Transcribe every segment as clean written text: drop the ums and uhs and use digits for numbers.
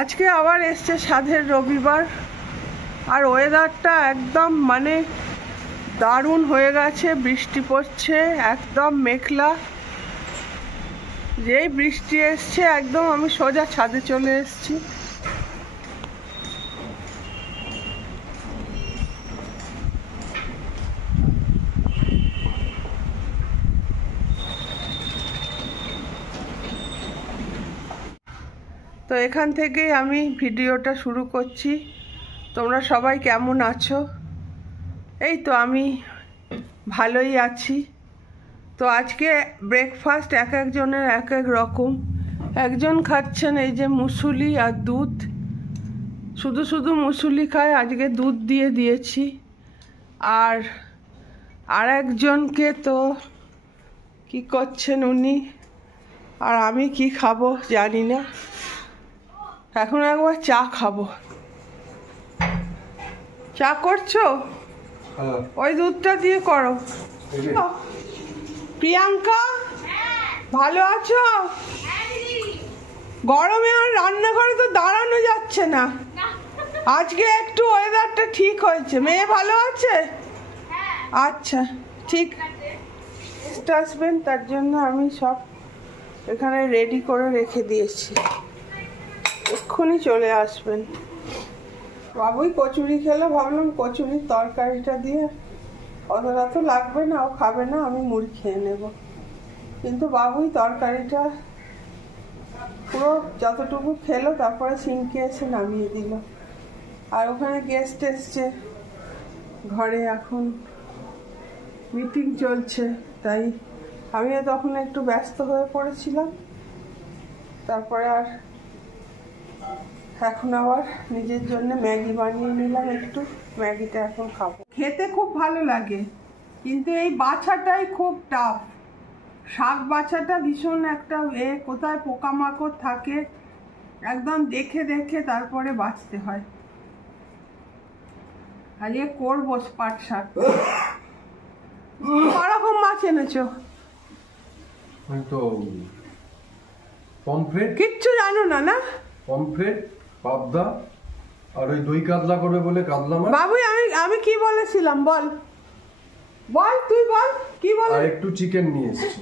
আজকে আবার এসছে সাধের রবিবার, আর ওয়েদারটা একদম মানে দারুণ হয়ে গেছে। বৃষ্টি পড়ছে, একদম মেঘলা। যেই বৃষ্টি এসছে একদম আমি সোজা ছাদে চলে এসেছি। তো এখান থেকেই আমি ভিডিওটা শুরু করছি। তোমরা সবাই কেমন আছো? এই তো আমি ভালোই আছি। তো আজকে ব্রেকফাস্ট এক একজনের এক এক রকম। একজন খাচ্ছেন এই যে মুসুলি আর দুধ, শুধু শুধু মুসুলি খায়, আজকে দুধ দিয়ে দিয়েছি। আর একজনকে তো কি করছেন উনি, আর আমি কি খাবো জানি না। এখন একবার চা খাবো। চা করছো? ওই দুধটা দিয়ে করো। প্রিয়াঙ্কা, ভালো আছো? গরমে আর রান্নাঘরে তো দাঁড়ানো যাচ্ছে না। আজকে একটু ওয়েদারটা ঠিক হয়েছে। মেয়ে ভালো আছে? আচ্ছা ঠিক আসবেন, তার জন্য আমি সব এখানে রেডি করে রেখে দিয়েছি, এক্ষুনি চলে আসবেন। বাবুই কচুরি খেলো, ভাবলাম কচুরির তরকারিটা দিয়ে অতটা তো লাগবে না, ও খাবে না, আমি মুড়ি খেয়ে নেব। কিন্তু বাবুই তরকারিটা পুরো যতটুকু খেলো, তারপরে সিঙ্কে এসে নামিয়ে দিল। আর ওখানে গেস্ট এসছে ঘরে, এখন মিটিং চলছে, তাই আমিও তখন একটু ব্যস্ত হয়ে পড়েছিলাম। তারপরে আর এখন আবার নিজের জন্য ম্যাগি বানিয়ে নিলাম একটু। ম্যাগিটা এখন খাবো। খেতে খুব ভালো লাগে, কিন্তু এই বাছাটাই খুব টাফ। শাক বাছাটা ভীষণ একটা কোথায় পোকামাকড় থাকে একদম দেখে দেখে তারপরে বাছতে হয়। আজকে করবো পাট শাক। করকম মাছ এনেছো? পমফ্রেট। কিচ্ছু জানো না? না পমফ্রেট, পাবদা আর ওই দই কাতলা করবে বলে কাতলা মাছ। বাবু আমি কি বলেছিলাম বল বল, তুই বল কি বল। আর একটু চিকেন নিয়ে এসেছি।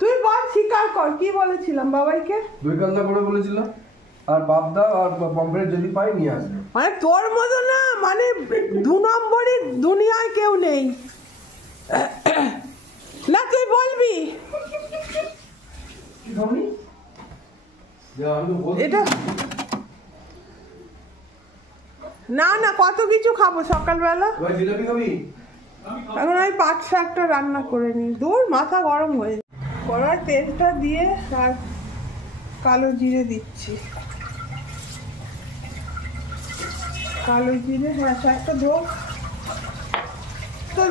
তুই বল, স্বীকার কর কি বলেছিলাম বাবাইকে। দই কাতলা করে বলেছিলাম, আর পাবদা আর পমফ্রেট যদি পাই নিয়ে আসবে। মানে তোর মতো না, মানে 2 নম্বরই দুনিয়ায় কেউ নেই। না তুই বলবি এটা। না না, কত কিছু খাবো সকালবেলা। এখন আমি পাট শাকটা রান্না করে নিই। দূর, মাথা গরম হয়ে কড়াই তেলটা দিয়ে আর কালো জিরে দিচ্ছি। কালো জিরে, হ্যাঁ শাকটা ধোক। তো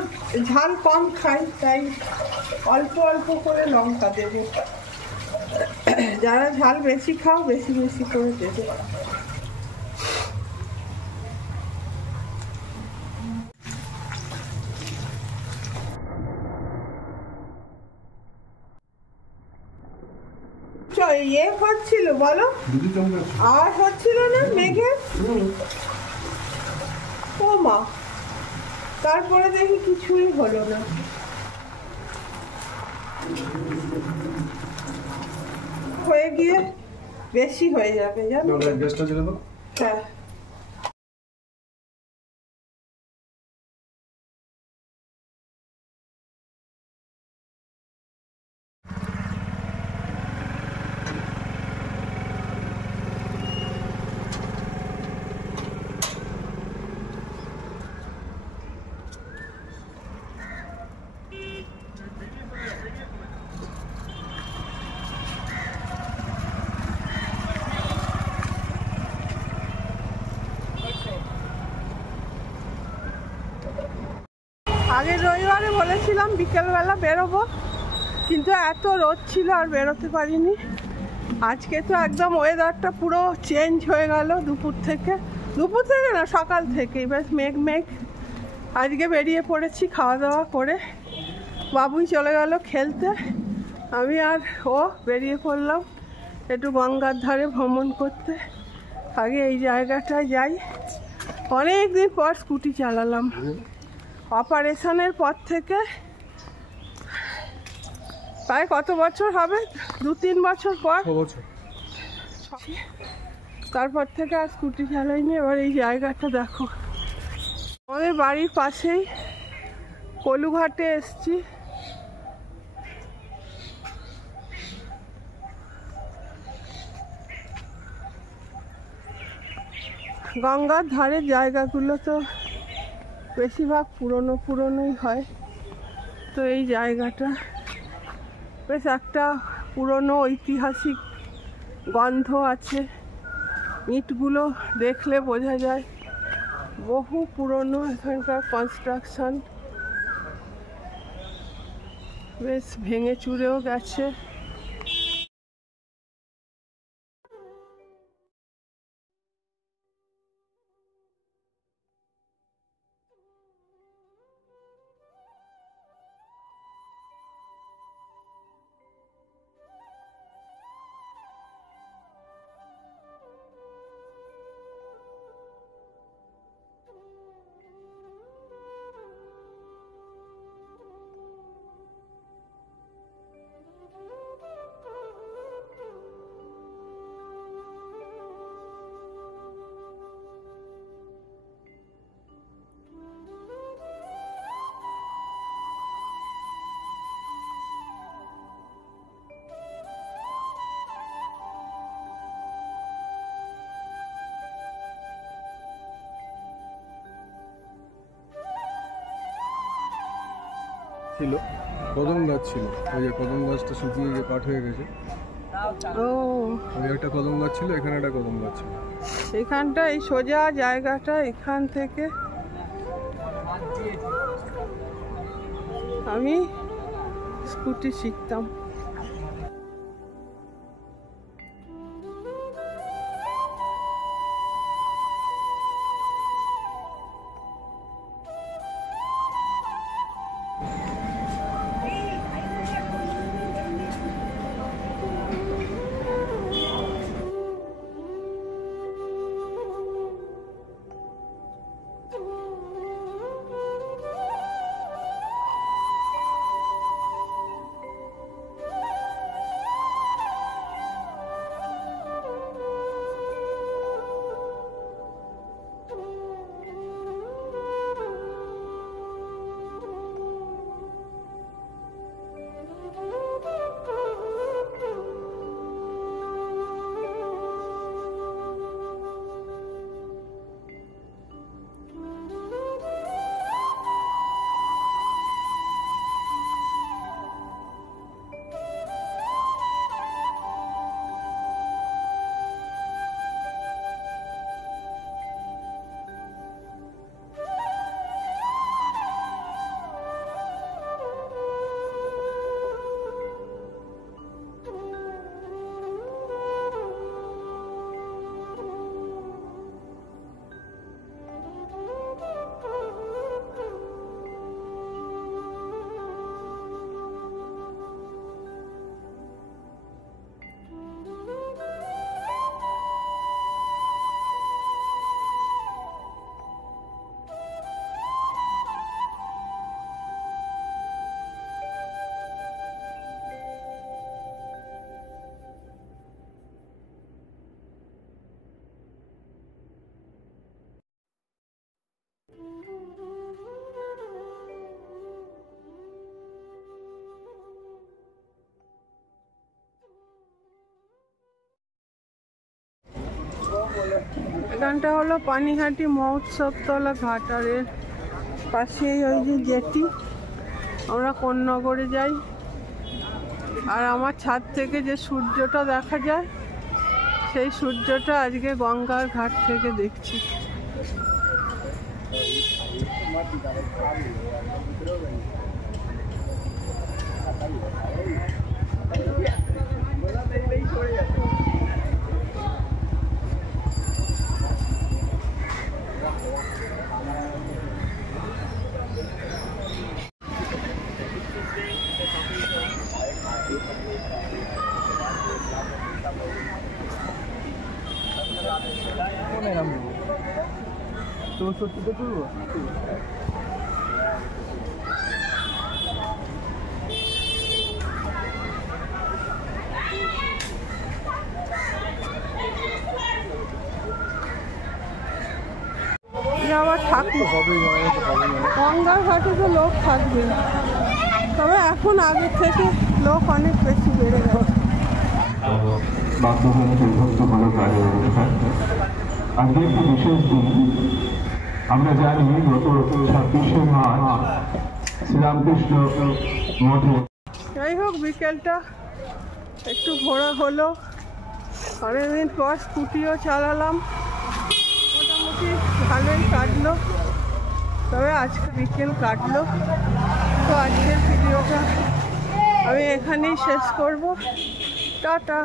ঝাল কম খাই, তাই অল্প অল্প করে লঙ্কা দেবো। যারা ঝাল বেশি খাও বেশি বেশি করে দেবে। ইয়ে হচ্ছিল বলো, আর হচ্ছিল না মেঘের। ও মা, তারপরে দেখি কিছুই হলো না। হয়ে গিয়ে বেশি হয়ে যাবে জানো। হ্যাঁ আগের রবিবারে বলেছিলাম বিকেলবেলা বেরোবো, কিন্তু এত রোদ ছিল আর বেরোতে পারিনি। আজকে তো একদম ওয়েদারটা পুরো চেঞ্জ হয়ে গেল দুপুর থেকে না, সকাল থেকে বেশ মেঘ মেঘ। আজকে বেরিয়ে পড়েছি খাওয়া দাওয়া করে। বাবুই চলে গেল খেলতে, আমি আর ও বেরিয়ে পড়লাম। একটু গঙ্গার ধারে ভ্রমণ করতে। আগে এই জায়গাটায় যাই। অনেক দিন পর স্কুটি চালালাম, অপারেশনের পর থেকে। প্রায় কত বছর হবে, 2-3 বছর পর। তারপর থেকে আর স্কুটি চালাইনি। এবার এই জায়গাটা দেখো, আমাদের বাড়ির পাশেই কলুঘাটে এসছি। গঙ্গার ধারের জায়গাগুলো তো বেশিরভাগ পুরনোই হয়। তো এই জায়গাটা বেশ একটা পুরনো ঐতিহাসিক গন্ধ আছে। ইটগুলো দেখলে বোঝা যায় বহু পুরনো এখানকার কনস্ট্রাকশন। বেশ ভেঙে চুরেও গেছে। ছিল কদম গাছ ছিল, ওই যে কদম গাছটা শুকিয়ে গিয়ে কাঠ হয়ে গেছে। ও, ওই একটা কদম গাছ ছিল, এখানে একটা কদম গাছ ছিল। এখানটা এই সোজা জায়গাটা, এখান থেকে আমি স্কুটি শিখতাম। এখানটা হলো পানিহাটি মহোৎসবতলা ঘাট, আর এর পাশেই ওই যে জেটি। আমরা কোন্নগরে যাই। আর আমার ছাদ থেকে যে সূর্যটা দেখা যায়, সেই সূর্যটা আজকে গঙ্গার ঘাট থেকে দেখছি। 64টা করবো। আবার থাকবে গঙ্গার ঘাটে তো লোক থাকবে, তবে এখন আগের থেকে লোক অনেক বেশি বেড়ে গেছে। আজকে একটি বিশেষ দিন। আমরা জানি গত 26শে মার্চ শ্রীরামকৃষ্ণ মঠে। যাই হোক, বিকেলটা একটু ঘোরা হলো, অনেকদিন পর স্কুটিও চালালাম, মোটামুটি ভালোই কাটলো। তবে আজকে বিকেল কাটলো। তো আজকের ভিডিওটা আমি এখানেই শেষ করব। টাটা।